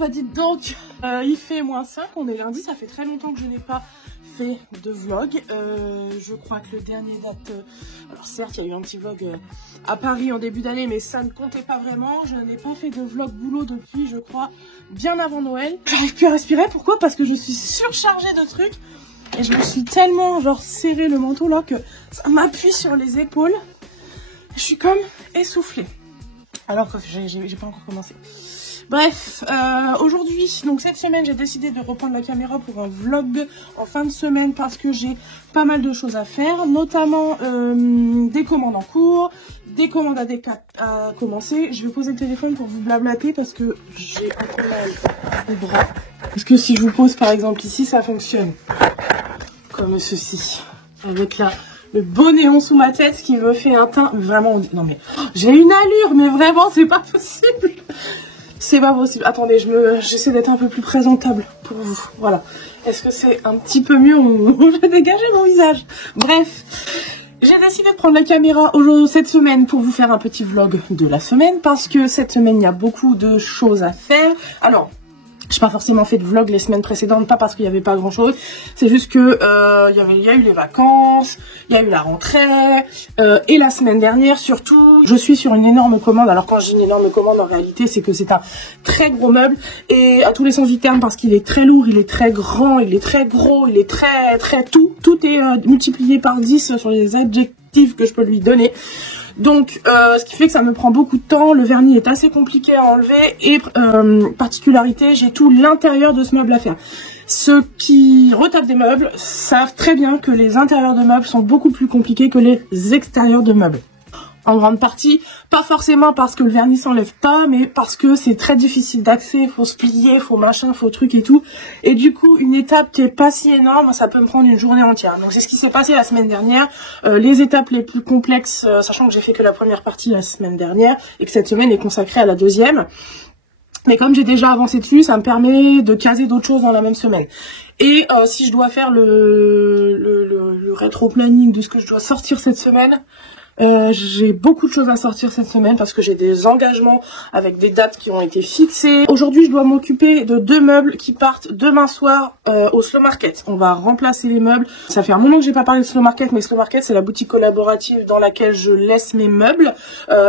bah dites donc, il fait -5, on est lundi, ça fait très longtemps que je n'ai pas fait de vlog. Je crois que le dernier date, alors certes il y a eu un petit vlog à Paris en début d'année, mais ça ne comptait pas vraiment. Je n'ai pas fait de vlog boulot depuis, je crois, bien avant Noël. J'arrive plus à respirer, pourquoi? Parce que je suis surchargée de trucs et je me suis tellement genre serré le manteau là que ça m'appuie sur les épaules. Je suis comme essoufflée. Alors que j'ai pas encore commencé. Bref, aujourd'hui, donc cette semaine, j'ai décidé de reprendre la caméra pour un vlog en fin de semaine parce que j'ai pas mal de choses à faire, notamment des commandes en cours, des commandes à commencer. Je vais poser le téléphone pour vous blablater parce que j'ai un peu mal au bras. Parce que si je vous pose par exemple ici, ça fonctionne comme ceci, avec le beau néon sous ma tête qui me fait un teint. Vraiment, non mais j'ai une allure, mais vraiment, c'est pas possible. C'est pas possible. Attendez, j'essaie d'être un peu plus présentable pour vous. Voilà. Est-ce que c'est un petit peu mieux? Je vais dégager mon visage. Bref, j'ai décidé de prendre la caméra cette semaine pour vous faire un petit vlog de la semaine parce que cette semaine, il y a beaucoup de choses à faire. Alors, j'ai pas forcément fait de vlog les semaines précédentes, pas parce qu'il n'y avait pas grand chose, c'est juste que il y a eu les vacances, il y a eu la rentrée, et la semaine dernière surtout, je suis sur une énorme commande. Alors quand j'ai une énorme commande, en réalité c'est que c'est un très gros meuble, et à tous les sens du terme, parce qu'il est très lourd, il est très grand, il est très gros, il est très tout est multiplié par 10 sur les adjectifs que je peux lui donner. Donc, ce qui fait que ça me prend beaucoup de temps. Le vernis est assez compliqué à enlever. Et particularité, j'ai tout l'intérieur de ce meuble à faire. Ceux qui retapent des meubles savent très bien que les intérieurs de meubles sont beaucoup plus compliqués que les extérieurs de meubles. En grande partie, pas forcément parce que le vernis s'enlève pas, mais parce que c'est très difficile d'accès, faut se plier, faut machin, faut truc et tout. Et du coup, une étape qui est pas si énorme, ça peut me prendre une journée entière. Donc c'est ce qui s'est passé la semaine dernière. Les étapes les plus complexes, sachant que j'ai fait que la première partie la semaine dernière, et que cette semaine est consacrée à la deuxième. Mais comme j'ai déjà avancé dessus, ça me permet de caser d'autres choses dans la même semaine. Et si je dois faire le rétro-planning de ce que je dois sortir cette semaine, j'ai beaucoup de choses à sortir cette semaine parce que j'ai des engagements avec des dates qui ont été fixées. Aujourd'hui, je dois m'occuper de 2 meubles qui partent demain soir au Slow Market. On va remplacer les meubles. Ça fait un moment que j'ai pas parlé de Slow Market, mais Slow Market, c'est la boutique collaborative dans laquelle je laisse mes meubles.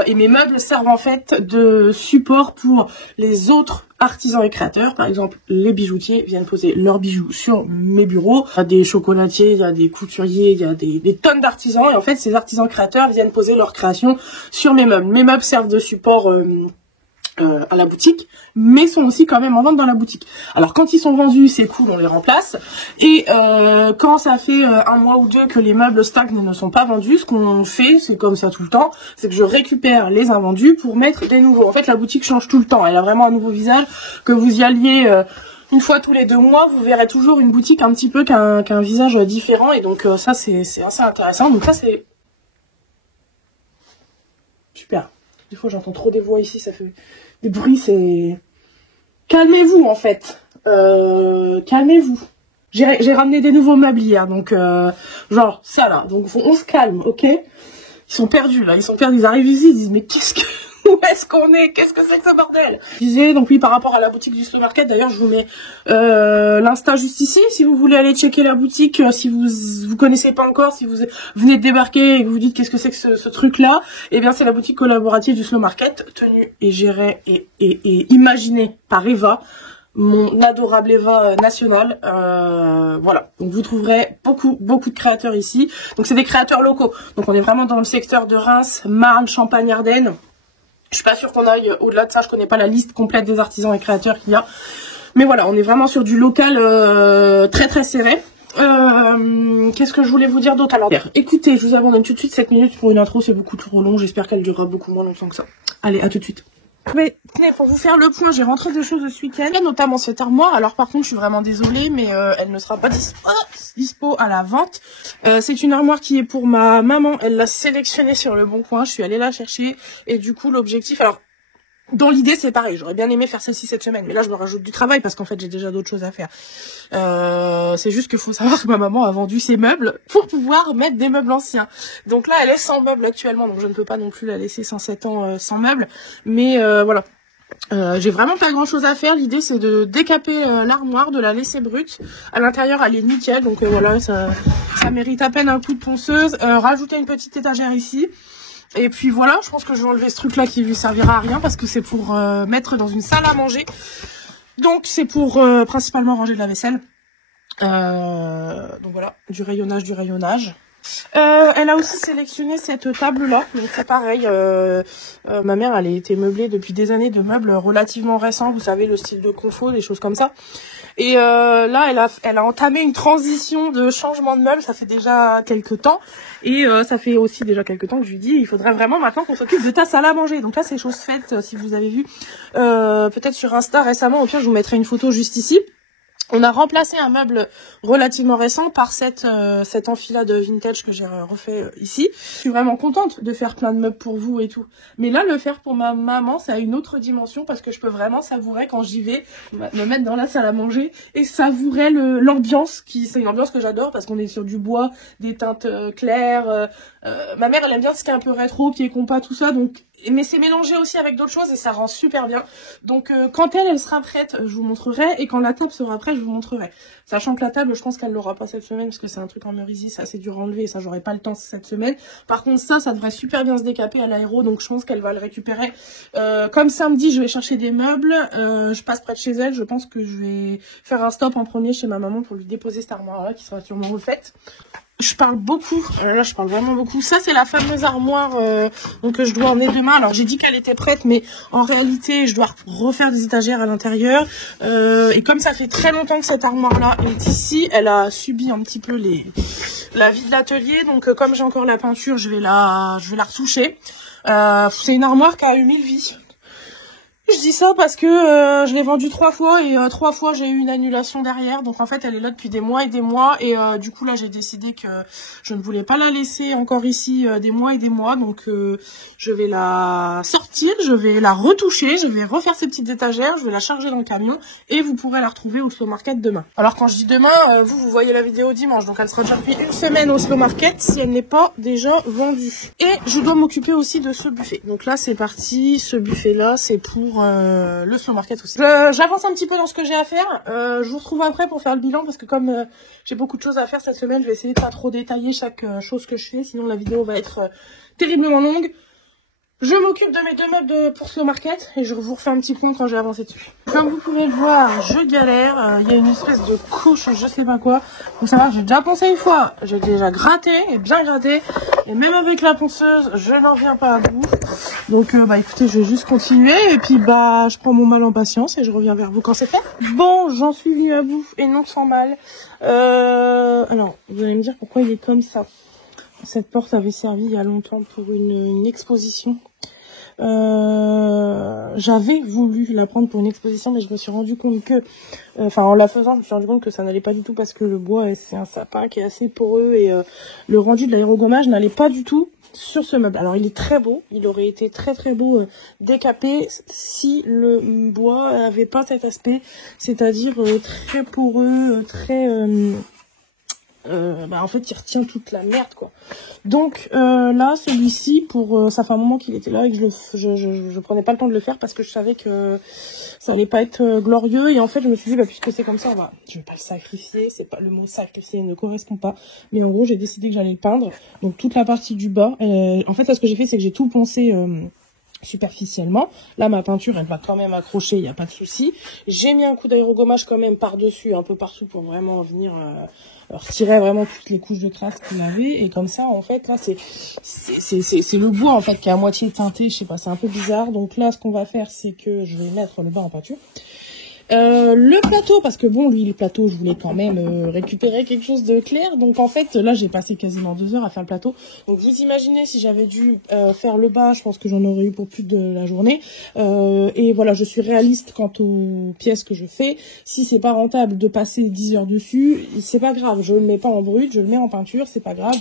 Et mes meubles servent en fait de support pour les autres artisans et créateurs. Par exemple, les bijoutiers viennent poser leurs bijoux sur mes bureaux. Il y a des chocolatiers, il y a des couturiers, il y a des tonnes d'artisans. Et en fait, ces artisans créateurs viennent poser leurs créations sur mes meubles. Mes meubles servent de support à la boutique, mais sont aussi quand même en vente dans la boutique. Alors quand ils sont vendus, c'est cool, on les remplace. Et quand ça fait un mois ou 2 que les meubles stagnent et ne sont pas vendus, ce qu'on fait, c'est comme ça tout le temps, c'est que je récupère les invendus pour mettre des nouveaux. En fait, la boutique change tout le temps. Elle a vraiment un nouveau visage. Que vous y alliez une fois tous les 2 mois, vous verrez toujours une boutique un petit peu qu'un visage différent. Et donc ça, c'est assez intéressant. Donc ça, c'est super. Des fois, j'entends trop des voix ici, ça fait des bruits, c'est... Calmez-vous, en fait. Calmez-vous. J'ai ramené des nouveaux meubles hier, donc genre ça, là. Donc, on se calme, ok? Ils sont perdus, là. Ils sont perdus. Ils arrivent ici, ils disent, mais qu'est-ce que... Où est-ce qu'on est? Qu'est-ce que c'est que ce bordel? Je disais, donc oui, par rapport à la boutique du Slow Market, d'ailleurs, je vous mets l'Insta juste ici, si vous voulez aller checker la boutique, si vous connaissez pas encore, si vous venez de débarquer et que vous dites qu'est-ce que c'est que ce truc-là, eh bien, c'est la boutique collaborative du Slow Market, tenue et gérée et imaginée par Eva, mon adorable Eva nationale. Voilà, donc vous trouverez beaucoup de créateurs ici. Donc c'est des créateurs locaux, donc on est vraiment dans le secteur de Reims, Marne, Champagne, Ardennes. Je suis pas sûre qu'on aille au-delà de ça, je connais pas la liste complète des artisans et créateurs qu'il y a. Mais voilà, on est vraiment sur du local très serré. Qu'est-ce que je voulais vous dire d'autre? Alors, écoutez, je vous abandonne tout de suite 7 minutes pour une intro, c'est beaucoup trop long, j'espère qu'elle durera beaucoup moins longtemps que ça. Allez, à tout de suite. Mais pour vous faire le point, j'ai rentré des choses ce week-end, notamment cette armoire. Alors par contre, je suis vraiment désolée, mais elle ne sera pas dispo à la vente. C'est une armoire qui est pour ma maman. Elle l'a sélectionnée sur Le Bon Coin. Je suis allée la chercher et du coup l'objectif, alors dans l'idée c'est pareil. J'aurais bien aimé faire celle-ci cette semaine, mais là je me rajoute du travail parce qu'en fait j'ai déjà d'autres choses à faire. C'est juste qu'il faut savoir que ma maman a vendu ses meubles pour pouvoir mettre des meubles anciens. Donc là elle est sans meubles actuellement, donc je ne peux pas non plus la laisser sans 7 ans sans meubles. Mais voilà. J'ai vraiment pas grand chose à faire. L'idée c'est de décaper l'armoire, de la laisser brute. À l'intérieur elle est nickel, donc voilà, ça mérite à peine un coup de ponceuse. Rajouter une petite étagère ici. Et puis voilà, je pense que je vais enlever ce truc là qui lui servira à rien parce que c'est pour mettre dans une salle à manger. Donc c'est pour principalement ranger de la vaisselle. Donc voilà, du rayonnage. Elle a aussi sélectionné cette table là, donc c'est pareil, ma mère elle a été meublée depuis des années de meubles relativement récents, vous savez, le style de confo, des choses comme ça, et là elle a entamé une transition de changement de meubles, ça fait déjà quelques temps, et ça fait aussi déjà quelques temps que je lui dis il faudrait vraiment maintenant qu'on s'occupe de ta salle à manger. Donc là c'est chose faite, si vous avez vu peut-être sur Insta récemment, au pire je vous mettrai une photo juste ici. On a remplacé un meuble relativement récent par cette enfilade vintage que j'ai refait ici. Je suis vraiment contente de faire plein de meubles pour vous et tout. Mais là, le faire pour ma maman, ça a une autre dimension parce que je peux vraiment savourer quand j'y vais, me mettre dans la salle à manger et savourer l'ambiance. C'est une ambiance que j'adore parce qu'on est sur du bois, des teintes claires. Ma mère, elle aime bien ce qui est un peu rétro, qui est compas, tout ça. Donc, mais c'est mélangé aussi avec d'autres choses et ça rend super bien. Donc quand elle sera prête, je vous montrerai, et quand la table sera prête, je vous montrerai. Sachant que la table, je pense qu'elle l'aura pas cette semaine parce que c'est un truc en mûrisie, c'est assez dur à enlever et ça j'aurai pas le temps cette semaine. Par contre ça devrait super bien se décaper à l'aéro, donc je pense qu'elle va le récupérer. Comme samedi je vais chercher des meubles, je passe près de chez elle, je pense que je vais faire un stop en premier chez ma maman pour lui déposer cette armoire là qui sera sûrement refaite. Je parle beaucoup, là je parle vraiment beaucoup. Ça c'est la fameuse armoire donc que je dois emmener demain. Alors j'ai dit qu'elle était prête, mais en réalité je dois refaire des étagères à l'intérieur. Et comme ça fait très longtemps que cette armoire là est ici, elle a subi un petit peu la vie de l'atelier. Donc comme j'ai encore la peinture, je vais la retoucher. C'est une armoire qui a eu 1000 vies. Je dis ça parce que je l'ai vendue 3 fois et 3 fois j'ai eu une annulation derrière. Donc en fait elle est là depuis des mois et du coup là j'ai décidé que je ne voulais pas la laisser encore ici des mois et des mois. Donc je vais la sortir, je vais la retoucher, je vais refaire ces petites étagères, je vais la charger dans le camion et vous pourrez la retrouver au Slow Market demain. Alors quand je dis demain, vous voyez la vidéo dimanche, donc elle sera déjà depuis une semaine au Slow Market si elle n'est pas déjà vendue. Et je dois m'occuper aussi de ce buffet. Donc là c'est parti, ce buffet là c'est pour le Slow Market aussi. J'avance un petit peu dans ce que j'ai à faire. Je vous retrouve après pour faire le bilan parce que comme j'ai beaucoup de choses à faire cette semaine, je vais essayer de pas trop détailler chaque chose que je fais, sinon la vidéo va être terriblement longue. Je m'occupe de mes 2 meubles pour Slow Market et je vous refais un petit point quand j'ai avancé dessus. Comme vous pouvez le voir, je galère. Il y a une espèce de couche, je sais pas quoi. Faut savoir que j'ai déjà poncé une fois. J'ai déjà gratté et bien gratté. Et même avec la ponceuse, je n'en viens pas à bout. Donc écoutez, je vais juste continuer et puis je prends mon mal en patience et je reviens vers vous quand c'est fait. Bon, j'en suis venue à bout et non sans mal. Alors, vous allez me dire pourquoi il est comme ça. Cette porte avait servi il y a longtemps pour une exposition. J'avais voulu la prendre pour une exposition, mais je me suis rendu compte que, en la faisant, je me suis rendu compte que ça n'allait pas du tout parce que le bois, c'est un sapin qui est assez poreux et le rendu de l'aérogommage n'allait pas du tout sur ce meuble. Alors il est très beau, il aurait été très très beau décapé si le bois avait pas cet aspect, c'est-à-dire très poreux, très en fait il retient toute la merde quoi. Donc là celui-ci ça fait un moment qu'il était là et que je prenais pas le temps de le faire parce que je savais que ça allait pas être glorieux et en fait je me suis dit puisque c'est comme ça je vais pas le sacrifier, c'est pas le mot sacrifier ne correspond pas, mais en gros j'ai décidé que j'allais le peindre. Donc toute la partie du bas, en fait là ce que j'ai fait c'est que j'ai tout poncé superficiellement. Là ma peinture elle va quand même accrocher, il n'y a pas de souci. J'ai mis un coup d'aérogommage quand même par dessus un peu partout pour vraiment venir retirer vraiment toutes les couches de crasse qu'il avait, et comme ça en fait là c'est le bois en fait qui est à moitié teinté, je sais pas, c'est un peu bizarre. Donc là ce qu'on va faire c'est que je vais mettre le bas en peinture. Le plateau, parce que bon, lui, le plateau, je voulais quand même récupérer quelque chose de clair. Donc en fait, là, j'ai passé quasiment 2 heures à faire le plateau. Donc vous imaginez, si j'avais dû faire le bas, je pense que j'en aurais eu pour plus de la journée. Et voilà, je suis réaliste quant aux pièces que je fais. Si c'est pas rentable de passer 10 heures dessus, c'est pas grave. Je le mets pas en brut, je le mets en peinture, c'est pas grave.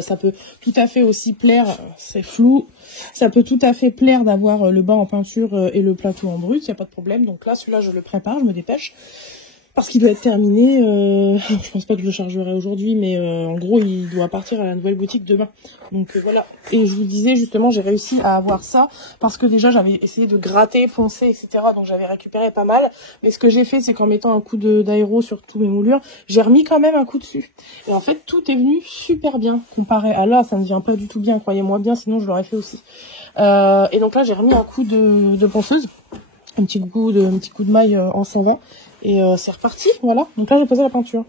Ça peut tout à fait aussi plaire, c'est flou, ça peut tout à fait plaire d'avoir le bas en peinture et le plateau en brut, il n'y a pas de problème. Donc là, celui-là, je le prépare, je me dépêche. parce qu'il doit être terminé. Je pense pas que je le chargerai aujourd'hui, mais en gros il doit partir à la nouvelle boutique demain. Donc voilà. Et je vous disais justement, j'ai réussi à avoir ça parce que déjà j'avais essayé de gratter, poncer, etc. Donc j'avais récupéré pas mal. Mais ce que j'ai fait, c'est qu'en mettant un coup d'aéro sur tous mes moulures, j'ai remis quand même un coup dessus. Et en fait tout est venu super bien comparé à là, ça ne vient pas du tout bien. Croyez-moi bien, sinon je l'aurais fait aussi. Et donc là j'ai remis un coup de ponceuse, un petit coup de maille en 120. Et c'est reparti, voilà. Donc là, j'ai posé la peinture.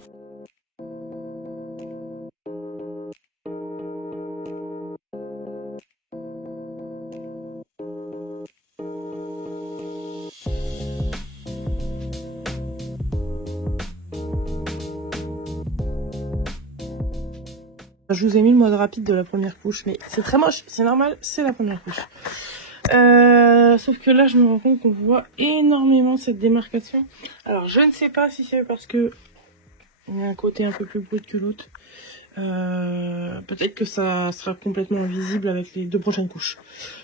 Je vous ai mis le mode rapide de la première couche, mais c'est très moche, c'est normal, c'est la première couche. Sauf que là, je me rends compte qu'on voit énormément cette démarcation. Alors, je ne sais pas si c'est parce que il y a un côté un peu plus brut que l'autre. Peut-être que ça sera complètement invisible avec les 2 prochaines couches.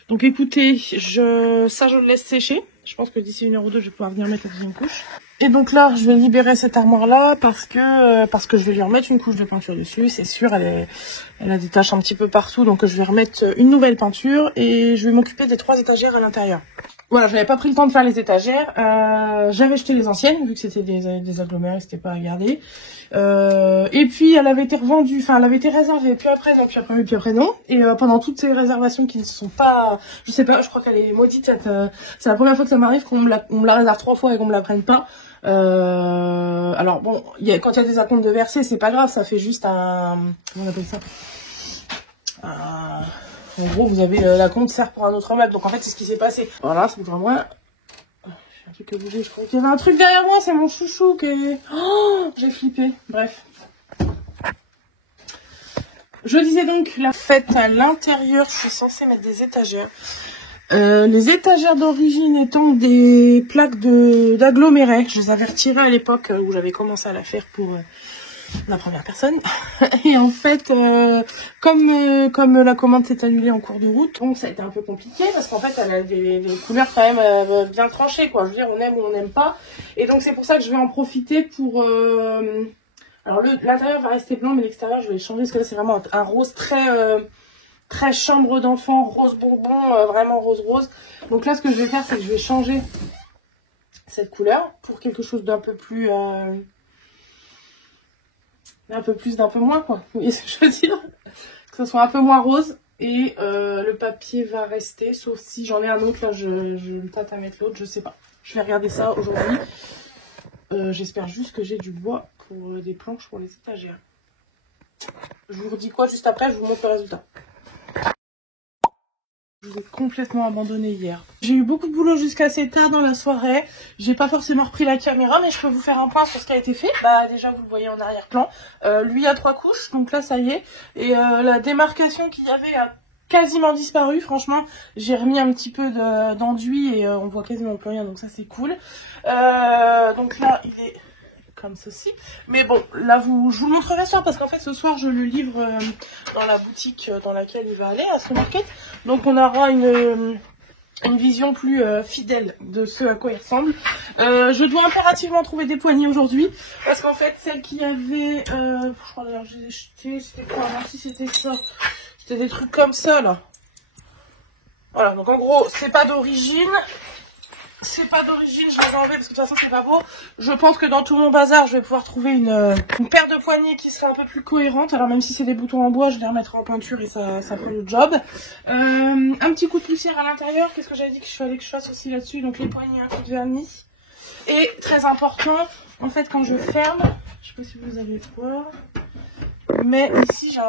Donc écoutez, je le laisse sécher. Je pense que d'ici 1 heure ou 2, je vais pouvoir venir mettre la 2e couche. Et donc là, je vais libérer cette armoire-là parce que je vais lui remettre une couche de peinture dessus. C'est sûr, elle a des taches un petit peu partout, donc je vais remettre une nouvelle peinture et je vais m'occuper des 3 étagères à l'intérieur. Voilà, je n'avais pas pris le temps de faire les étagères. J'avais jeté les anciennes, vu que c'était des agglomérés, c'était pas à garder. Et puis elle avait été revendue, enfin elle avait été réservée, puis après non, puis après non. Et pendant toutes ces réservations qui ne sont pas, je sais pas, je crois qu'elle est maudite. C'est la première fois que ça m'arrive qu'on me la réserve 3 fois et qu'on me la prenne pas. Alors bon, quand il y a des acomptes de versés, c'est pas grave, ça fait juste un, comment on appelle ça, en gros, vous avez l'acompte sert pour un autre meuble. Donc en fait, c'est ce qui s'est passé. Voilà, c'est pour moi. J'ai un truc à bouger, je crois qu'il y avait un truc derrière moi, c'est mon chouchou qui est... Oh, j'ai flippé. Bref. Je disais donc, la fête à l'intérieur, je suis censée mettre des étagères. Les étagères d'origine étant des plaques d'agglomérés. Je les avais retirées à l'époque où j'avais commencé à la faire pour la première personne. Et en fait, comme la commande s'est annulée en cours de route, donc ça a été un peu compliqué parce qu'en fait, elle a des couleurs quand même bien tranchées, quoi. Je veux dire, on aime ou on n'aime pas. Et donc c'est pour ça que je vais en profiter pour... Alors l'intérieur va rester blanc, mais l'extérieur, je vais changer parce que là, c'est vraiment un rose très chambre d'enfant, rose bonbon, vraiment rose. Donc là, ce que je vais faire, c'est que je vais changer cette couleur pour quelque chose d'un peu plus... d'un peu moins, quoi. Vous voyez ce que je veux dire? Que ce soit un peu moins rose. Et le papier va rester, sauf si j'en ai un autre. Là, je me tâte à mettre l'autre, je sais pas. Je vais regarder ça aujourd'hui. J'espère juste que j'ai du bois pour des planches pour les étagères. Je vous redis quoi juste après, je vous montre le résultat. Je vous ai complètement abandonné hier. J'ai eu beaucoup de boulot jusqu'à assez tard dans la soirée. J'ai pas forcément repris la caméra, mais je peux vous faire un point sur ce qui a été fait. Bah déjà vous le voyez en arrière-plan. Lui a 3 couches, donc là ça y est. Et la démarcation qu'il y avait a quasiment disparu. Franchement, j'ai remis un petit peu d'enduit et on voit quasiment plus rien, donc ça c'est cool. Donc là il est comme ceci. Mais bon, là je vous le montrerai ce soir parce qu'en fait ce soir je le livre dans la boutique dans laquelle il va aller, à ce market. Donc on aura une vision plus fidèle de ce à quoi il ressemble. Je dois impérativement trouver des poignées aujourd'hui parce qu'en fait celle qui avait, je crois d'ailleurs j'ai jeté, c'était quoi, non, si c'était ça, c'était des trucs comme ça là. Voilà, donc en gros c'est pas d'origine. C'est pas d'origine, je vais l'enlever parce que de toute façon c'est pas beau. Je pense que dans tout mon bazar, je vais pouvoir trouver une paire de poignées qui sera un peu plus cohérente. Alors même si c'est des boutons en bois, je les remettrai en peinture et ça fait le job. Un petit coup de poussière à l'intérieur. Qu'est-ce que j'avais dit que je fallait que je fasse aussi là-dessus? Donc les poignées, un coup de vernis. Et très important, en fait quand je ferme, je sais pas si vous allez voir, mais ici j'ai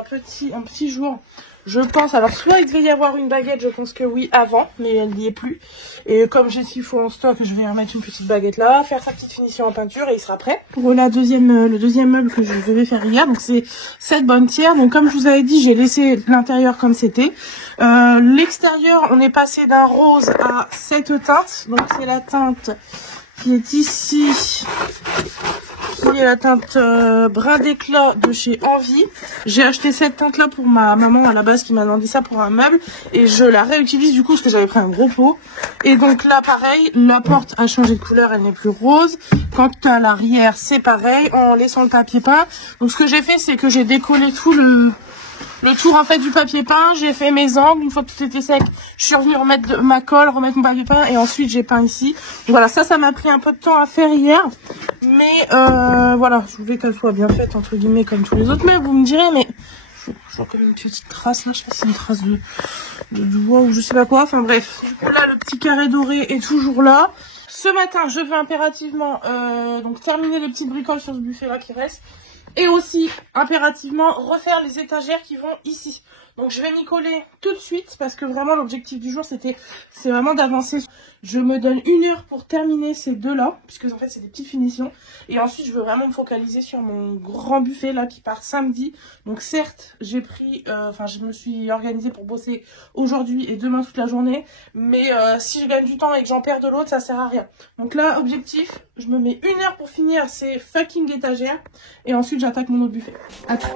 un petit jour. Je pense, alors soit il devait y avoir une baguette, je pense que oui, avant, mais elle n'y est plus. Et comme j'ai s'il faut en stock, je vais remettre une petite baguette là, faire sa petite finition en peinture et il sera prêt. Pour le deuxième meuble que je devais faire hier, donc c'est cette bonne tiers. Donc comme je vous avais dit, j'ai laissé l'intérieur comme c'était. L'extérieur, on est passé d'un rose à cette teinte. Donc c'est la teinte qui est ici, essayé la teinte brin d'éclat de chez Envie. J'ai acheté cette teinte là pour ma maman à la base qui m'a demandé ça pour un meuble. Et je la réutilise du coup parce que j'avais pris un gros pot. Et donc là pareil, la porte a changé de couleur, elle n'est plus rose. Quant à l'arrière c'est pareil, en laissant le papier peint. Donc ce que j'ai fait c'est que j'ai décollé tout le tour en fait du papier peint, j'ai fait mes angles, une fois que tout était sec, je suis revenue remettre ma colle, remettre mon papier peint et ensuite j'ai peint ici. Donc voilà, ça m'a pris un peu de temps à faire hier, mais voilà, je voulais qu'elle soit bien faite entre guillemets comme tous les autres, mais vous me direz, mais je vois quand même une petite trace là, je sais pas si c'est une trace de doigt ou je sais pas quoi, enfin bref. Du coup là le petit carré doré est toujours là. Ce matin je veux impérativement donc terminer les petites bricoles sur ce buffet là qui reste. Et aussi, impérativement, refaire les étagères qui vont ici. Donc je vais m'y coller tout de suite parce que vraiment l'objectif du jour c'est vraiment d'avancer. Je me donne 1 heure pour terminer ces deux là, puisque en fait c'est des petites finitions. Et ensuite je veux vraiment me focaliser sur mon grand buffet là qui part samedi. Donc certes j'ai pris, je me suis organisée pour bosser aujourd'hui et demain toute la journée. Mais si je gagne du temps et que j'en perds de l'autre, ça sert à rien. Donc là objectif, je me mets 1 heure pour finir ces fucking étagères. Et ensuite j'attaque mon autre buffet. À tout.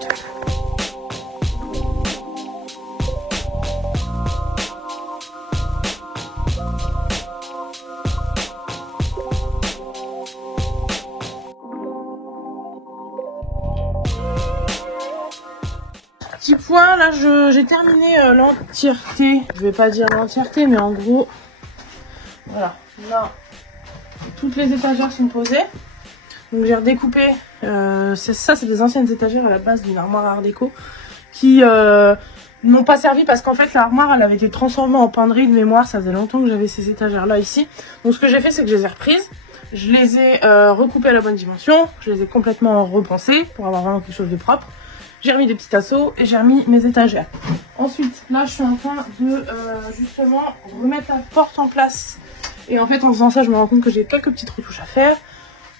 Petit point, là j'ai terminé l'entièreté, je vais pas dire l'entièreté mais en gros, voilà, là toutes les étagères sont posées, donc j'ai redécoupé, c'est des anciennes étagères à la base d'une armoire art déco qui n'ont pas servi parce qu'en fait l'armoire elle avait été transformée en penderie de mémoire, ça faisait longtemps que j'avais ces étagères là ici, donc ce que j'ai fait c'est que je les ai reprises, je les ai recoupées à la bonne dimension, je les ai complètement repensées pour avoir vraiment quelque chose de propre. J'ai remis des petits tasseaux et j'ai remis mes étagères. Ensuite, là, je suis en train de justement remettre la porte en place. Et en fait, en faisant ça, je me rends compte que j'ai quelques petites retouches à faire.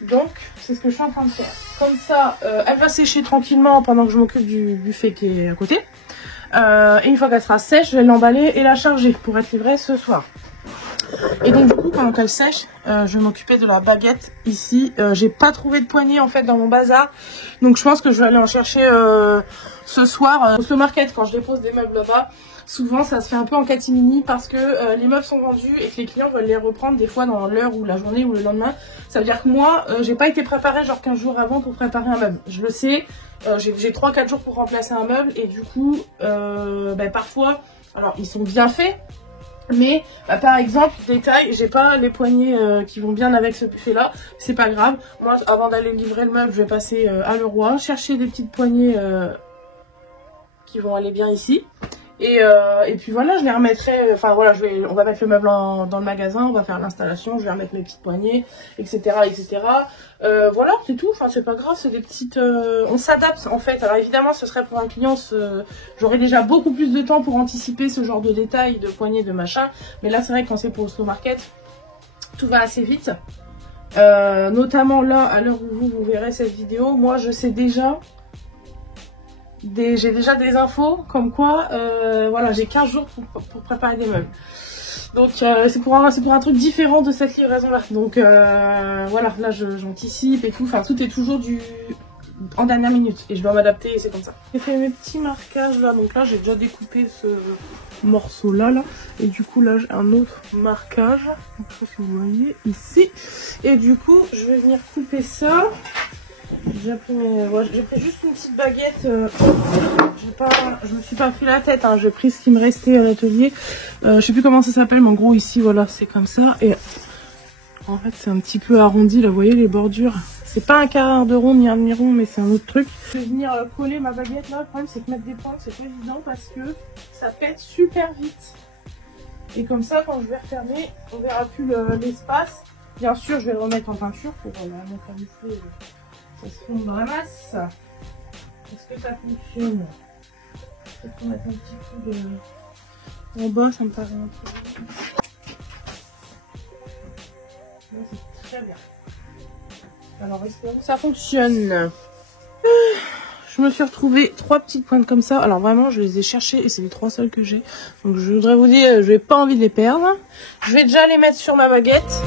Donc, c'est ce que je suis en train de faire. Comme ça, elle va sécher tranquillement pendant que je m'occupe du buffet qui est à côté. Et une fois qu'elle sera sèche, je vais l'emballer et la charger pour être livrée ce soir. Et donc du coup pendant qu'elle sèche, je vais m'occuper de la baguette ici. J'ai pas trouvé de poignée en fait dans mon bazar, donc je pense que je vais aller en chercher ce soir au Market quand je dépose des meubles là-bas. Souvent ça se fait un peu en catimini parce que les meubles sont vendus et que les clients veulent les reprendre des fois dans l'heure ou la journée ou le lendemain. Ça veut dire que moi j'ai pas été préparée genre 15 jours avant pour préparer un meuble. Je le sais, j'ai 3-4 jours pour remplacer un meuble et du coup parfois, alors ils sont bien faits. Mais par exemple, détail, j'ai pas les poignées qui vont bien avec ce buffet là, c'est pas grave. Moi avant d'aller livrer le meuble, je vais passer à Leroy, chercher des petites poignées qui vont aller bien ici. Et puis voilà, je les remettrai, enfin voilà, on va mettre le meuble dans le magasin, on va faire l'installation, je vais remettre mes petites poignées, etc. etc. Voilà, c'est tout, enfin c'est pas grave, c'est des petites... on s'adapte en fait, alors évidemment ce serait pour un client, j'aurais déjà beaucoup plus de temps pour anticiper ce genre de détails, de poignées, de machin, mais là c'est vrai que quand c'est pour le slow market, tout va assez vite. Notamment là, à l'heure où vous verrez cette vidéo, moi je sais déjà... J'ai déjà des infos comme quoi voilà, j'ai 15 jours pour préparer des meubles. Donc c'est pour un truc différent de cette livraison là. Donc voilà, là j'anticipe et tout. Enfin tout est toujours en dernière minute et je dois m'adapter et c'est comme ça. J'ai fait mes petits marquages là. Donc là j'ai déjà découpé ce morceau là et du coup là j'ai un autre marquage. Donc, je sais pas si vous voyez ici. Et du coup je vais venir couper ça. J'ai pris juste une petite baguette, je me suis pas pris la tête, hein. J'ai pris ce qui me restait à l'atelier, je sais plus comment ça s'appelle mais en gros ici voilà c'est comme ça et en fait c'est un petit peu arrondi là, vous voyez les bordures, c'est pas un quart de rond ni un demi-rond mais c'est un autre truc. Je vais venir coller ma baguette là, le problème c'est que mettre des points c'est pas évident parce que ça pète super vite et comme ça quand je vais refermer on verra plus l'espace. Bien sûr je vais le remettre en peinture pour vraiment camoufler. Ça se fonde dans la masse. Est-ce que ça fonctionne? Peut-être qu'on mettre un petit coup de... En bas, ça me paraît un peu... Là, c'est très bien. Alors, espérons que ça fonctionne. Je me suis retrouvée 3 petites pointes comme ça. Alors vraiment, je les ai cherchées et c'est les 3 seules que j'ai. Donc, je voudrais vous dire, je n'ai pas envie de les perdre. Je vais déjà les mettre sur ma baguette.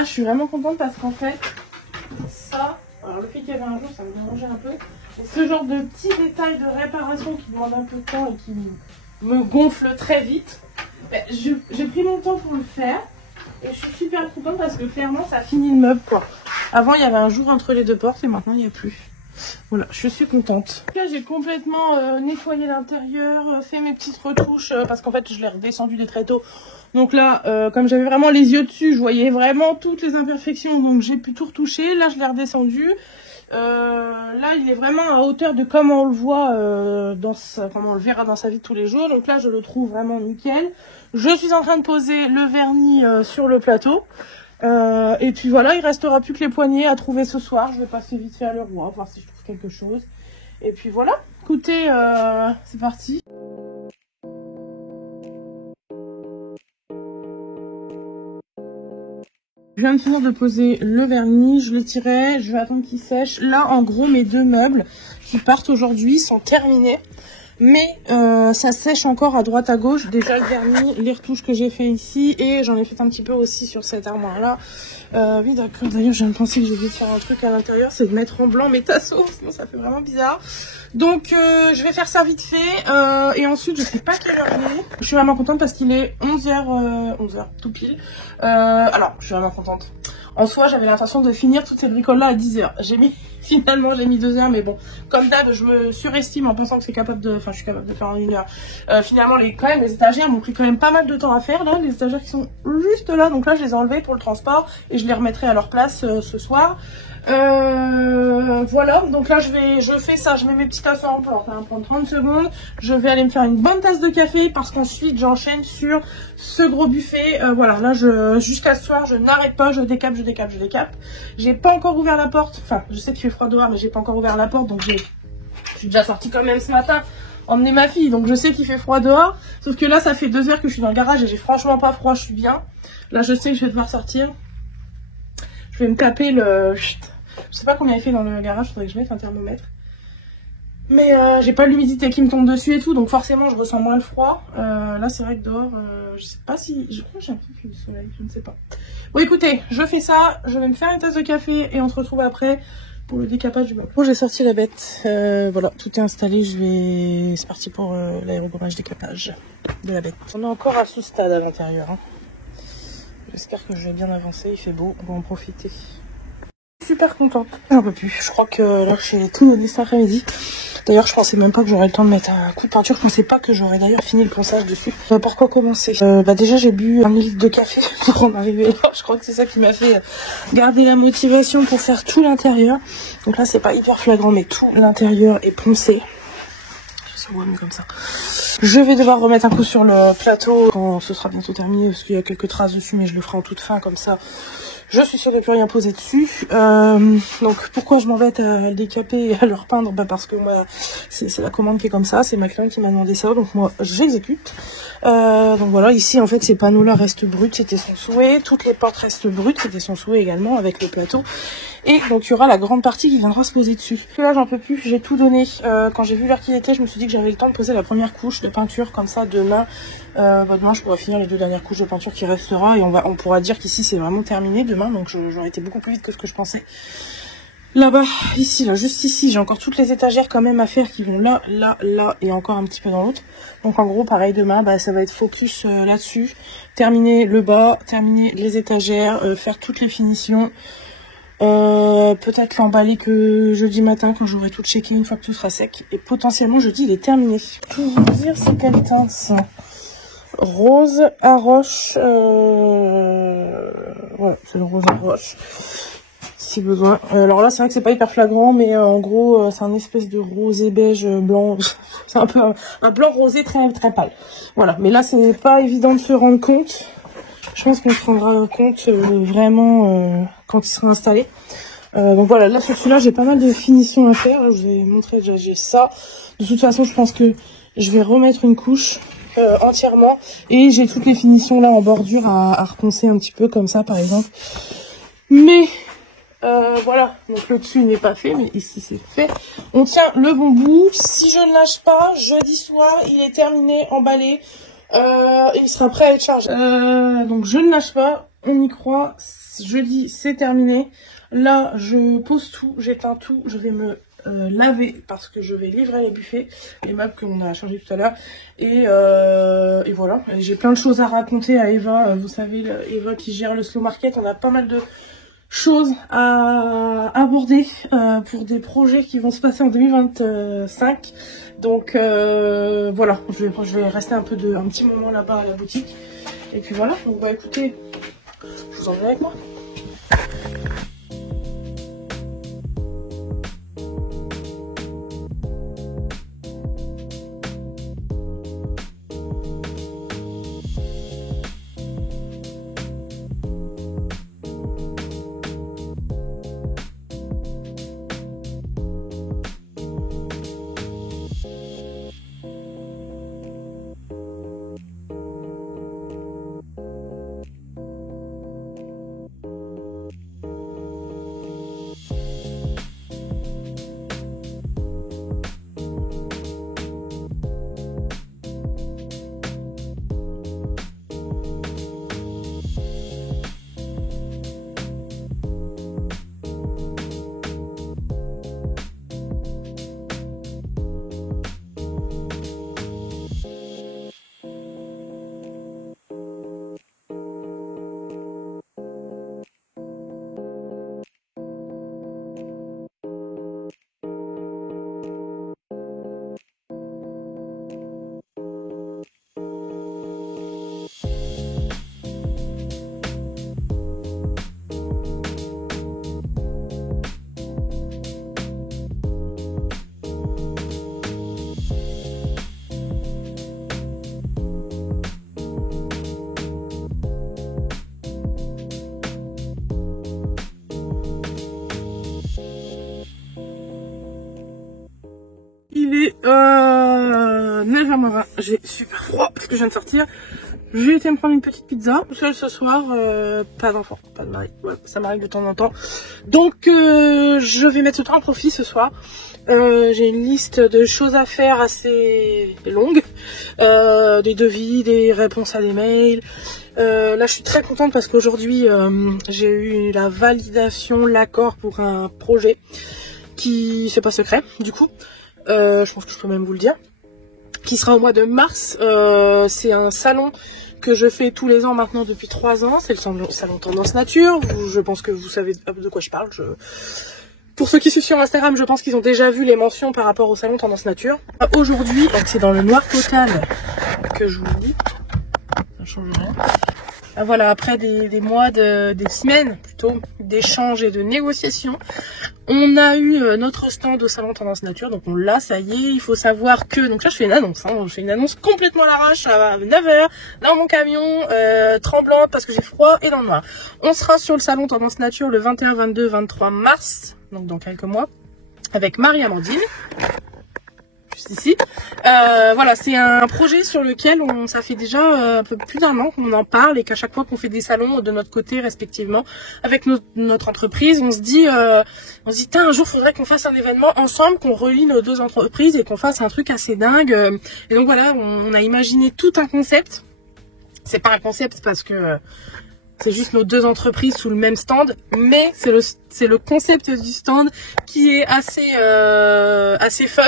Ah, je suis vraiment contente parce qu'en fait, ça, alors le fait qu'il y avait un jour, ça me dérangeait un peu. Et ce genre de petits détails de réparation qui demandent un peu de temps et qui me gonflent très vite, ben, j'ai pris mon temps pour le faire. Et je suis super contente parce que clairement, ça finit le meuble, quoi. Avant, il y avait un jour entre les deux portes et maintenant, il n'y a plus. Voilà, je suis contente. Là, j'ai complètement nettoyé l'intérieur, fait mes petites retouches parce qu'en fait, je l'ai redescendu des tréteaux. Donc là, comme j'avais vraiment les yeux dessus, je voyais vraiment toutes les imperfections. Donc j'ai pu tout retoucher. Là, je l'ai redescendu. Là, il est vraiment à hauteur de comment on le voit, comment on le verra dans sa vie de tous les jours. Donc là, je le trouve vraiment nickel. Je suis en train de poser le vernis sur le plateau. Et puis voilà, il restera plus que les poignées à trouver ce soir. Je vais passer vite fait à Leroy, voir si je trouve quelque chose. Et puis voilà, écoutez, c'est parti. Je viens de finir de poser le vernis, je le tirais, je vais attendre qu'il sèche. Là, en gros, mes deux meubles qui partent aujourd'hui sont terminés. Mais ça sèche encore à droite à gauche. Déjà le vernis, les retouches que j'ai fait ici. Et j'en ai fait un petit peu aussi sur cette armoire là. Oui d'accord, d'ailleurs j'ai pensé que j'ai oublié de faire un truc à l'intérieur. C'est de mettre en blanc mes tasseaux. Sinon ça fait vraiment bizarre. Donc je vais faire ça vite fait. Et ensuite je sais pas quelle heure il est. Je suis vraiment contente parce qu'il est 11h tout pile. Alors je suis vraiment contente. En soi, j'avais l'intention de finir toutes ces bricoles-là à 10h. Finalement, j'ai mis 2 heures, mais bon, comme d'hab, je me surestime en pensant que je suis capable de faire en 1 heure. Finalement, les étagères m'ont pris quand même pas mal de temps à faire, là, les étagères qui sont juste là. Donc là, je les ai enlevées pour le transport et je les remettrai à leur place ce soir. Voilà, donc là je fais ça, je mets mes petits cafés en plan, ça va me prendre 30 secondes. Je vais aller me faire une bonne tasse de café parce qu'ensuite j'enchaîne sur ce gros buffet. Voilà, là jusqu'à ce soir je n'arrête pas, je décape. J'ai pas encore ouvert la porte, enfin je sais qu'il fait froid dehors mais j'ai pas encore ouvert la porte, donc je suis déjà sortie quand même ce matin emmener ma fille, donc je sais qu'il fait froid dehors. Sauf que là ça fait 2 heures que je suis dans le garage et j'ai franchement pas froid, je suis bien. Là je sais que je vais devoir sortir. Je vais me taper le... Je sais pas combien il fait dans le garage, faudrait que je mette un thermomètre. Mais j'ai pas l'humidité qui me tombe dessus et tout, donc forcément je ressens moins le froid. Là c'est vrai que dehors, je sais pas si... Je crois que j'ai un peu fait du soleil, je ne sais pas. Bon écoutez, je fais ça, je vais me faire une tasse de café et on se retrouve après pour le décapage du meuble. Bon j'ai sorti la bête, voilà, tout est installé, c'est parti pour l'aérogommage décapage de la bête. On est encore à ce stade à l'intérieur. Hein. J'espère que je vais bien avancer, il fait beau, on va en profiter. Super contente, j'en peux plus. Je crois que là j'ai tout donné cet après-midi. D'ailleurs je pensais même pas que j'aurais le temps de mettre un coup de peinture. Je pensais pas que j'aurais d'ailleurs fini le ponçage dessus. Par quoi commencer? Déjà j'ai bu 1 litre de café pour en arriver là. Je crois que c'est ça qui m'a fait garder la motivation pour faire tout l'intérieur. Donc là c'est pas hyper flagrant mais tout l'intérieur est poncé. Comme ça. Je vais devoir remettre un coup sur le plateau quand ce sera bientôt terminé parce qu'il y a quelques traces dessus mais je le ferai en toute fin comme ça. Je suis sûre de ne plus rien poser dessus. Donc pourquoi je m'embête à le décaper et à le repeindre? Parce que moi c'est la commande qui est comme ça, c'est ma cliente qui m'a demandé ça, donc moi j'exécute. Donc voilà, ici en fait ces panneaux là restent bruts, c'était son souhait. Toutes les portes restent brutes, c'était son souhait également avec le plateau. Et donc il y aura la grande partie qui viendra se poser dessus. Là j'en peux plus, j'ai tout donné. Quand j'ai vu l'heure qu'il était, je me suis dit que j'avais le temps de poser la première couche de peinture comme ça demain. Demain je pourrai finir les 2 dernières couches de peinture qui restera et on pourra dire qu'ici c'est vraiment terminé demain. Donc j'aurais été beaucoup plus vite que ce que je pensais. Là-bas, ici, là, juste ici, j'ai encore toutes les étagères quand même à faire qui vont là, là, là et encore un petit peu dans l'autre. Donc en gros, pareil, demain, ça va être focus là-dessus. Terminer le bas, terminer les étagères, faire toutes les finitions. Peut-être l'emballer que jeudi matin quand j'aurai tout checké une fois que tout sera sec. Et potentiellement jeudi il est terminé. Tout vous dire c'est quelle teinte ça? Rose à roche. Voilà, c'est le rose à roche. Si besoin. Alors là c'est vrai que c'est pas hyper flagrant mais en gros c'est un espèce de rosé beige blanc. C'est un peu un blanc rosé très très pâle. Voilà, mais là c'est pas évident de se rendre compte. Je pense qu'on se rendra compte vraiment quand il sera installé. Donc voilà, là sur celui-là j'ai pas mal de finitions à faire. Là, je vous ai montré déjà j'ai ça. De toute façon je pense que je vais remettre une couche entièrement. Et j'ai toutes les finitions là en bordure à reponcer un petit peu comme ça par exemple. Mais voilà, donc le dessus n'est pas fait, mais ici c'est fait. On tient le bon bout. Si je ne lâche pas, jeudi soir il est terminé, emballé. Et il sera prêt à être chargé. Donc je ne lâche pas. on y croit. Jeudi, c'est terminé. Là, je pose tout, j'éteins tout, je vais me laver parce que je vais livrer les buffets, les meubles qu'on a changés tout à l'heure. Et voilà, j'ai plein de choses à raconter à Eva. Vous savez, Eva qui gère le slow market, on a pas mal de choses à aborder pour des projets qui vont se passer en 2025. Donc voilà, je vais rester un petit moment là-bas à la boutique. Et puis voilà, donc bah écoutez, je vous emmène avec moi. Il est 9h20, j'ai super froid parce que je viens de sortir. J'ai été me prendre une petite pizza, seule ce soir, pas d'enfant, pas de mari, ouais, ça m'arrive de temps en temps. Donc je vais mettre ce temps à profit ce soir. J'ai une liste de choses à faire assez longue, des devis, des réponses à des mails. Là je suis très contente parce qu'aujourd'hui j'ai eu la validation, l'accord pour un projet qui c'est pas secret du coup. Je pense que je peux même vous le dire, qui sera au mois de mars. C'est un salon que je fais tous les ans maintenant depuis 3 ans. C'est le salon Tendance Nature. Je pense que vous savez de quoi je parle. Pour ceux qui suivent sur Instagram, je pense qu'ils ont déjà vu les mentions par rapport au salon Tendance Nature. Aujourd'hui, c'est dans le noir total que je vous le dis. Ça change rien. Voilà, après des mois, des semaines plutôt, d'échanges et de négociations, on a eu notre stand au salon Tendance Nature, donc on l'a, ça y est. Il faut savoir que, donc là je fais une annonce, je fais une annonce complètement à l'arrache à 9h, dans mon camion, tremblante parce que j'ai froid et dans le noir. On sera sur le salon Tendance Nature le 21, 22, 23 mars, donc dans quelques mois, avec Marie-Amandine. Ici. Voilà, c'est un projet sur lequel ça fait déjà un peu plus d'1 an qu'on en parle et qu'à chaque fois qu'on fait des salons de notre côté respectivement avec notre entreprise, on se dit un jour faudrait qu'on fasse un événement ensemble, qu'on relie nos 2 entreprises et qu'on fasse un truc assez dingue. Et donc voilà, on a imaginé tout un concept. C'est pas un concept parce que c'est juste nos 2 entreprises sous le même stand, mais c'est le concept du stand qui est assez fun.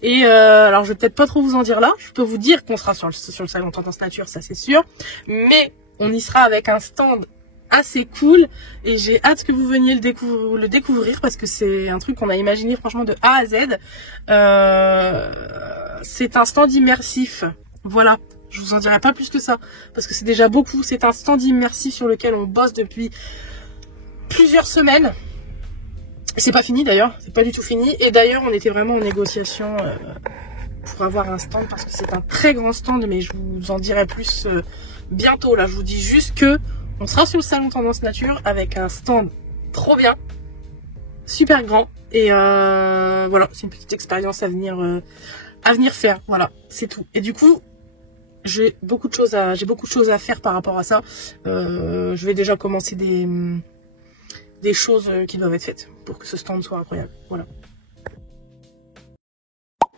Et alors je vais peut-être pas trop vous en dire là. Je peux vous dire qu'on sera sur le salon Tendance Nature, ça c'est sûr. Mais on y sera avec un stand assez cool et j'ai hâte que vous veniez le découvrir parce que c'est un truc qu'on a imaginé franchement de A à Z. C'est un stand immersif. Voilà. Je vous en dirai pas plus que ça, parce que c'est déjà beaucoup. C'est un stand immersif sur lequel on bosse depuis plusieurs semaines. C'est pas fini d'ailleurs, c'est pas du tout fini. Et d'ailleurs, on était vraiment en négociation pour avoir un stand, parce que c'est un très grand stand, mais je vous en dirai plus bientôt. Là, je vous dis juste que on sera sur le salon Tendance Nature avec un stand trop bien, super grand. Et voilà, c'est une petite expérience à venir faire. Voilà, c'est tout. Et du coup, j'ai beaucoup de choses à faire par rapport à ça. Je vais déjà commencer des choses qui doivent être faites pour que ce stand soit incroyable. Voilà.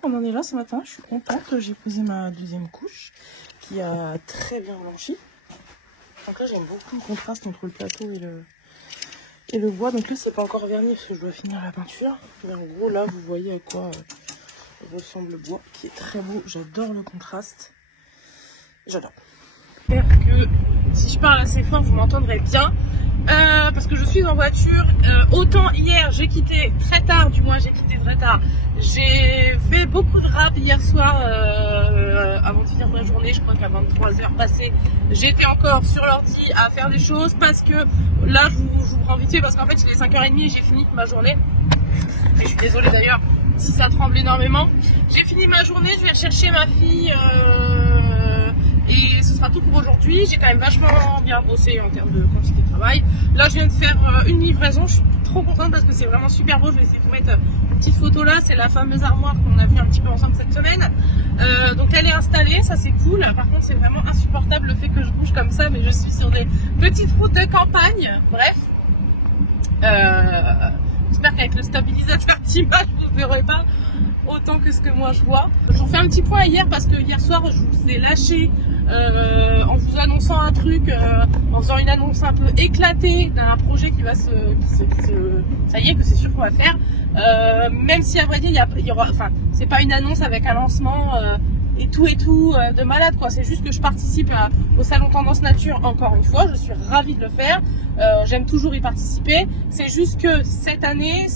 On en est là ce matin, je suis contente. J'ai posé ma 2e couche qui a très bien blanchi. Donc là, j'aime beaucoup le contraste entre le plateau et le bois. Donc là, c'est pas encore verni parce que je dois finir la peinture. Mais en gros, là, vous voyez à quoi ressemble le bois, qui est très beau. J'adore le contraste. J'adore. J'espère que si je parle assez fort, vous m'entendrez bien. Parce que je suis en voiture. Autant hier, j'ai quitté très tard, J'ai fait beaucoup de rap hier soir avant de finir ma journée. Je crois qu'à 23h passées, j'étais encore sur l'ordi à faire des choses parce que là, je vous prends vite fait parce qu'en fait, il est 5h30 et j'ai fini ma journée. Et je suis désolée d'ailleurs si ça tremble énormément. J'ai fini ma journée, je vais chercher ma fille et ce sera tout pour aujourd'hui. J'ai quand même vachement bien bossé en termes de quantité de travail. Là, je viens de faire une livraison. Je suis trop contente parce que c'est vraiment super beau. Je vais essayer de vous mettre une petite photo là. C'est la fameuse armoire qu'on a vue un petit peu ensemble cette semaine. Donc elle est installée, ça c'est cool. Par contre, c'est vraiment insupportable le fait que je bouge comme ça, mais je suis sur des petites routes de campagne. Bref. J'espère qu'avec le stabilisateur d'image, vous ne verrez pas autant que ce que moi je vois. Je vous fais un petit point hier parce que hier soir, je vous ai lâché en vous annonçant un truc, en faisant une annonce un peu éclatée d'un projet qui va ça y est, que c'est sûr qu'on va faire. Même si à vrai dire, il y aura, enfin, c'est pas une annonce avec un lancement et tout de malade quoi. C'est juste que je participe au salon Tendance Nature encore une fois. Je suis ravie de le faire. J'aime toujours y participer. C'est juste que cette année,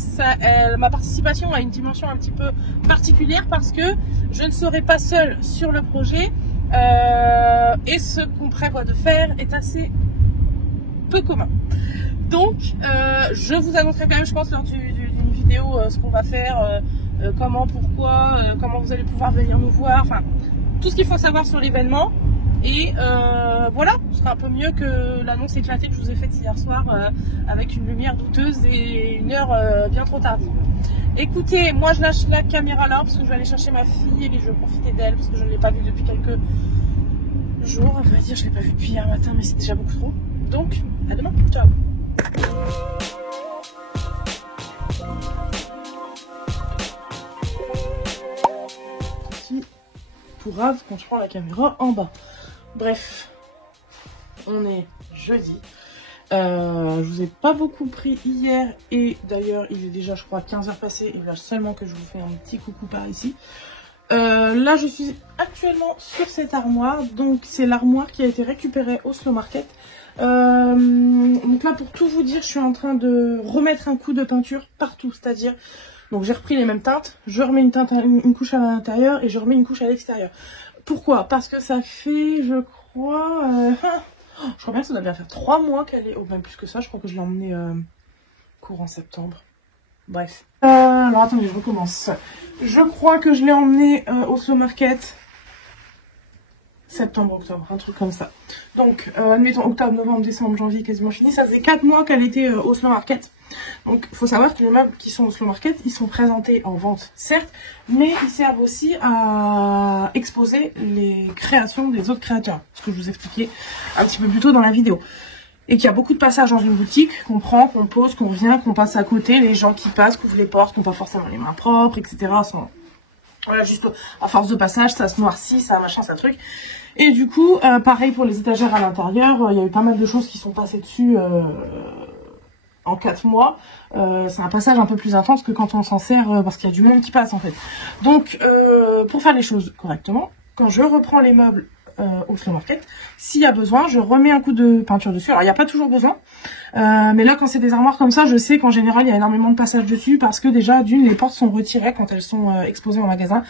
ma participation a une dimension un petit peu particulière parce que je ne serai pas seule sur le projet et ce qu'on prévoit de faire est assez peu commun. Donc, je vous annoncerai quand même, je pense, lors d'une vidéo ce qu'on va faire, comment, pourquoi, comment vous allez pouvoir venir nous voir, enfin, tout ce qu'il faut savoir sur l'événement. Et voilà, ce sera un peu mieux que l'annonce éclatée que je vous ai faite hier soir avec une lumière douteuse et une heure bien trop tardive. Écoutez, moi je lâche la caméra là parce que je vais aller chercher ma fille et je vais profiter d'elle parce que je ne l'ai pas vue depuis quelques jours. À vrai dire, je ne l'ai pas vue depuis hier matin, mais c'est déjà beaucoup trop. Donc, à demain, ciao. Ici, pour Rave quand je prends la caméra en bas. Bref, on est jeudi. Je vous ai pas beaucoup pris hier et d'ailleurs il est déjà je crois 15h passées et là seulement que je vous fais un petit coucou par ici. Là je suis actuellement sur cette armoire, donc c'est l'armoire qui a été récupérée au Slow Market. Donc là pour tout vous dire, je suis en train de remettre un coup de peinture partout, c'est-à-dire donc j'ai repris les mêmes teintes, je remets une couche à l'intérieur et je remets une couche à l'extérieur. Pourquoi? Parce que ça fait, je crois bien que ça doit bien faire 3 mois qu'elle est, même plus que ça, je crois que je l'ai emmenée courant septembre. Bref. Alors attendez, je recommence. Je crois que je l'ai emmenée au Slow Market septembre, octobre, un truc comme ça. Donc, admettons octobre, novembre, décembre, janvier, quasiment fini. Ça faisait 4 mois qu'elle était au Slow Market. Donc, il faut savoir que les meubles qui sont au Slow Market, ils sont présentés en vente, certes, mais ils servent aussi à exposer les créations des autres créateurs. Ce que je vous expliquais un petit peu plus tôt dans la vidéo. Et qu'il y a beaucoup de passages dans une boutique, qu'on prend, qu'on pose, qu'on revient, qu'on passe à côté, les gens qui passent, qui ouvrent les portes, qui n'ont pas forcément les mains propres, etc. Voilà, juste à force de passage, ça se noircit, ça machin, ça truc. Et du coup, pareil pour les étagères à l'intérieur, il y a eu pas mal de choses qui sont passées dessus en 4 mois. C'est un passage un peu plus intense que quand on s'en sert, parce qu'il y a du monde qui passe en fait. Donc, pour faire les choses correctement, quand je reprends les meubles au Slow Market, s'il y a besoin, je remets un coup de peinture dessus. Alors, il n'y a pas toujours besoin, mais là, quand c'est des armoires comme ça, je sais qu'en général, il y a énormément de passages dessus parce que déjà, d'une, les portes sont retirées quand elles sont exposées en magasin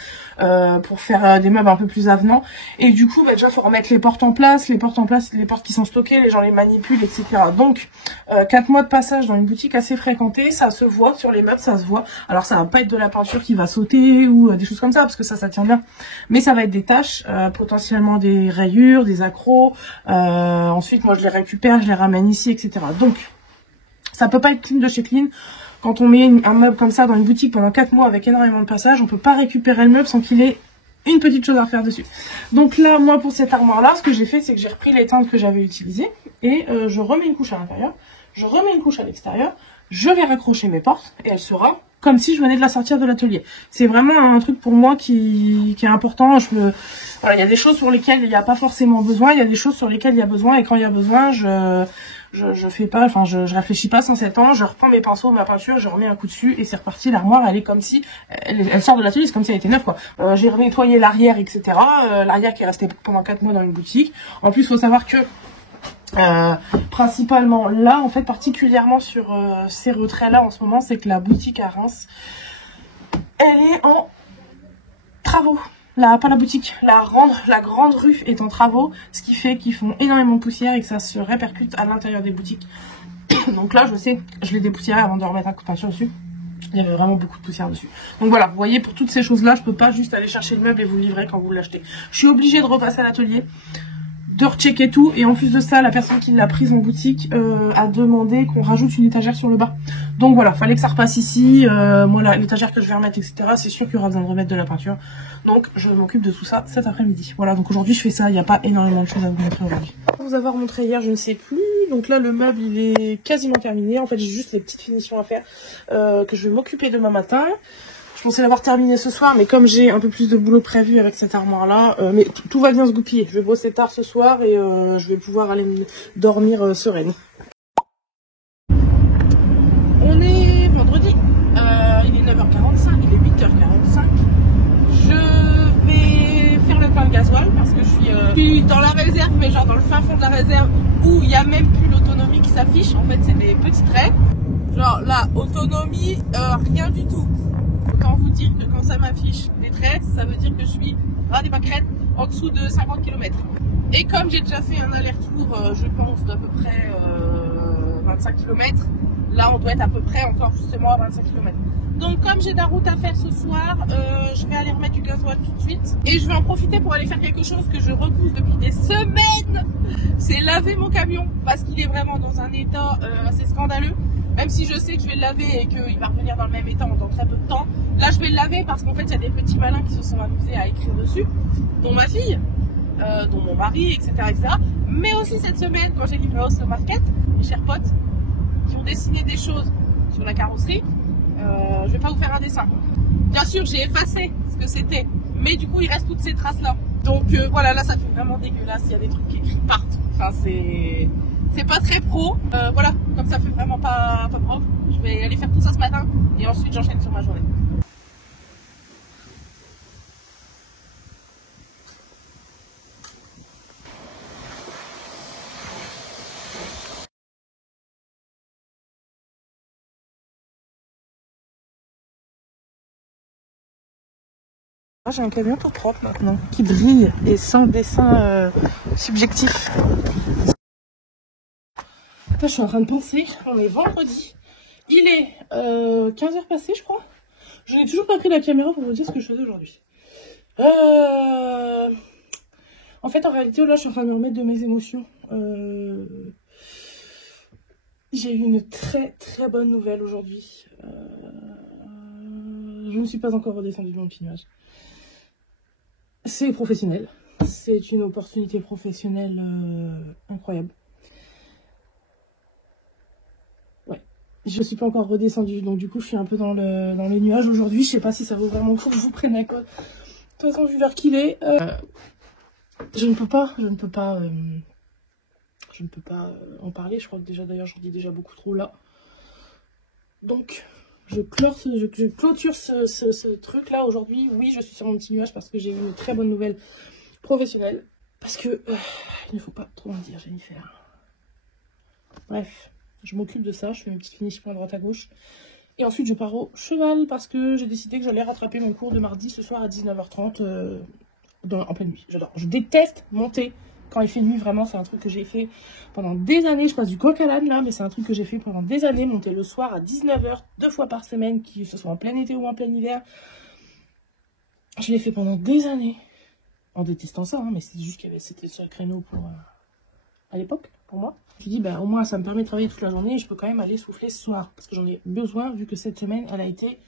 pour faire des meubles un peu plus avenants. Et du coup, déjà, il faut remettre les portes en place. Les portes qui sont stockées, les gens les manipulent, etc. Donc, 4 mois de passage dans une boutique assez fréquentée, ça se voit sur les meubles, ça se voit. Alors, ça va pas être de la peinture qui va sauter ou des choses comme ça parce que ça tient bien. Mais ça va être des taches, potentiellement des rayures, des accros. Ensuite, moi, je les récupère, je les ramène ici, etc. Donc, ça peut pas être clean de chez clean. Quand on met un meuble comme ça dans une boutique pendant 4 mois avec énormément de passages, on peut pas récupérer le meuble sans qu'il ait une petite chose à refaire dessus. Donc là, moi, pour cette armoire-là, ce que j'ai fait, c'est que j'ai repris les teintes que j'avais utilisées et je remets une couche à l'intérieur. je remets une couche à l'extérieur, je vais raccrocher mes portes et elle sera comme si je venais de la sortir de l'atelier. C'est vraiment un truc pour moi qui est important. Voilà, il y a des choses sur lesquelles il n'y a pas forcément besoin, il y a des choses sur lesquelles il y a besoin, et quand il y a besoin, je fais pas, enfin je réfléchis pas sans 7 ans, je reprends mes pinceaux, ma peinture, je remets un coup dessus et c'est reparti. L'armoire elle est comme si elle sort de l'atelier, c'est comme si elle était neuve quoi. J'ai nettoyé l'arrière, etc. L'arrière qui est resté pendant 4 mois dans une boutique. En plus, faut savoir que principalement là, en fait, particulièrement sur ces retraits là en ce moment, c'est que la boutique à Reims, elle est en travaux. Pas la boutique, la grande rue est en travaux, ce qui fait qu'ils font énormément de poussière et que ça se répercute à l'intérieur des boutiques. Donc là, je sais, je l'ai dépoussiéré avant de remettre un coup de peinture dessus. Il y avait vraiment beaucoup de poussière dessus. Donc voilà, vous voyez, pour toutes ces choses-là, je peux pas juste aller chercher le meuble et vous le livrer quand vous l'achetez. Je suis obligée de repasser à l'atelier, de rechecker tout, et en plus de ça, la personne qui l'a prise en boutique a demandé qu'on rajoute une étagère sur le bas. Donc voilà, fallait que ça repasse ici. Moi, l'étagère que je vais remettre, etc., c'est sûr qu'il y aura besoin de remettre de la peinture. Donc je m'occupe de tout ça cet après-midi. Voilà, donc aujourd'hui je fais ça, il n'y a pas énormément de choses à vous montrer aujourd'hui. Vous avoir montré hier, je ne sais plus. Donc là, le meuble, il est quasiment terminé. En fait, j'ai juste les petites finitions à faire que je vais m'occuper demain matin. Je pensais l'avoir terminé ce soir, mais comme j'ai un peu plus de boulot prévu avec cette armoire-là, mais tout va bien se goupiller. Je vais bosser tard ce soir et je vais pouvoir aller dormir sereine. On est vendredi, il est 9h45, il est 8h45. Je vais faire le plein de gasoil parce que je suis dans la réserve, mais genre dans le fin fond de la réserve où il n'y a même plus l'autonomie qui s'affiche. En fait, c'est des petits traits. Genre là, autonomie, rien du tout. Autant vous dire que quand ça m'affiche des traits, ça veut dire que je suis à des pâquerettes en dessous de 50 km. Et comme j'ai déjà fait un aller-retour, je pense, d'à peu près 25 km, là on doit être à peu près encore justement à 25 km. Donc comme j'ai de la route à faire ce soir, je vais aller remettre du gasoil tout de suite. Et je vais en profiter pour aller faire quelque chose que je repousse depuis des semaines. C'est laver mon camion parce qu'il est vraiment dans un état assez scandaleux. Même si je sais que je vais le laver et qu'il va revenir dans le même état dans très peu de temps. Là, je vais le laver parce qu'en fait, il y a des petits malins qui se sont amusés à écrire dessus, dont ma fille, dont mon mari, etc., etc. Mais aussi cette semaine, quand j'ai livré au market, mes chers potes, qui ont dessiné des choses sur la carrosserie, je vais pas vous faire un dessin. Bien sûr, j'ai effacé ce que c'était, mais du coup, il reste toutes ces traces-là. Donc voilà, là, ça fait vraiment dégueulasse. Il y a des trucs écrits partout. Enfin, c'est pas très pro. Voilà, comme ça fait vraiment pas propre. Je vais aller faire tout ça ce matin et ensuite j'enchaîne sur ma journée. J'ai un camion tout propre maintenant, qui brille et sans dessin subjectif. Là, je suis en train de penser, on est vendredi, il est 15h passé je crois. Je n'ai toujours pas pris la caméra pour vous dire ce que je faisais aujourd'hui. En fait, en réalité, là, je suis en train de me remettre de mes émotions. J'ai eu une très très bonne nouvelle aujourd'hui. Je ne suis pas encore redescendue de mon petit nuage. C'est professionnel. C'est une opportunité professionnelle incroyable. Ouais. Je ne suis pas encore redescendue, donc du coup, je suis un peu dans les nuages aujourd'hui. Je sais pas si ça vaut vraiment le coup que je vous prenne la cote. De toute façon, vu l'heure qu'il est, je ne peux pas en parler. Je crois que déjà, d'ailleurs, j'en dis déjà beaucoup trop là. Donc, je clôture ce truc-là aujourd'hui. Oui, je suis sur mon petit nuage parce que j'ai eu une très bonne nouvelle professionnelle. Parce que, il ne faut pas trop en dire, Jennifer. Bref, je m'occupe de ça. Je fais mes petites finitions à droite à gauche. Et ensuite, je pars au cheval parce que j'ai décidé que j'allais rattraper mon cours de mardi ce soir à 19h30 en pleine nuit. J'adore. Je déteste monter quand il fait nuit, vraiment. C'est un truc que j'ai fait pendant des années. Je passe du coq à l'âne là, mais c'est un truc que j'ai fait pendant des années. Monter le soir à 19h, 2 fois par semaine, que ce soit en plein été ou en plein hiver. Je l'ai fait pendant des années. En détestant ça, hein, mais c'est juste qu'il y avait c'était le seul créneau pour à l'époque, pour moi. Je me dis, ben, au moins, ça me permet de travailler toute la journée et je peux quand même aller souffler ce soir. Parce que j'en ai besoin, vu que cette semaine, elle a été...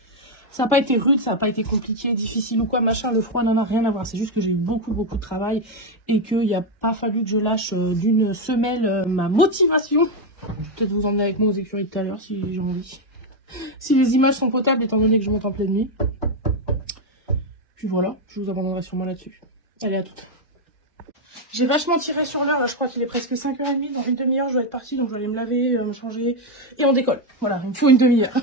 Ça n'a pas été rude, ça n'a pas été compliqué, difficile ou quoi, machin. Le froid n'en a rien à voir. C'est juste que j'ai eu beaucoup de travail et qu'il n'a pas fallu que je lâche d'une semelle ma motivation Je vais peut-être vous emmener avec moi aux écuries de tout à l'heure si j'ai envie. Si les images sont potables, étant donné que je monte en pleine nuit. Puis voilà, je vous abandonnerai sûrement là-dessus. Allez, à toutes. J'ai vachement tiré sur l'heure, là je crois qu'il est presque 5h30, dans une demi-heure je dois être partie, donc je vais aller me laver, me changer, et on décolle. Voilà, il me faut une demi-heure.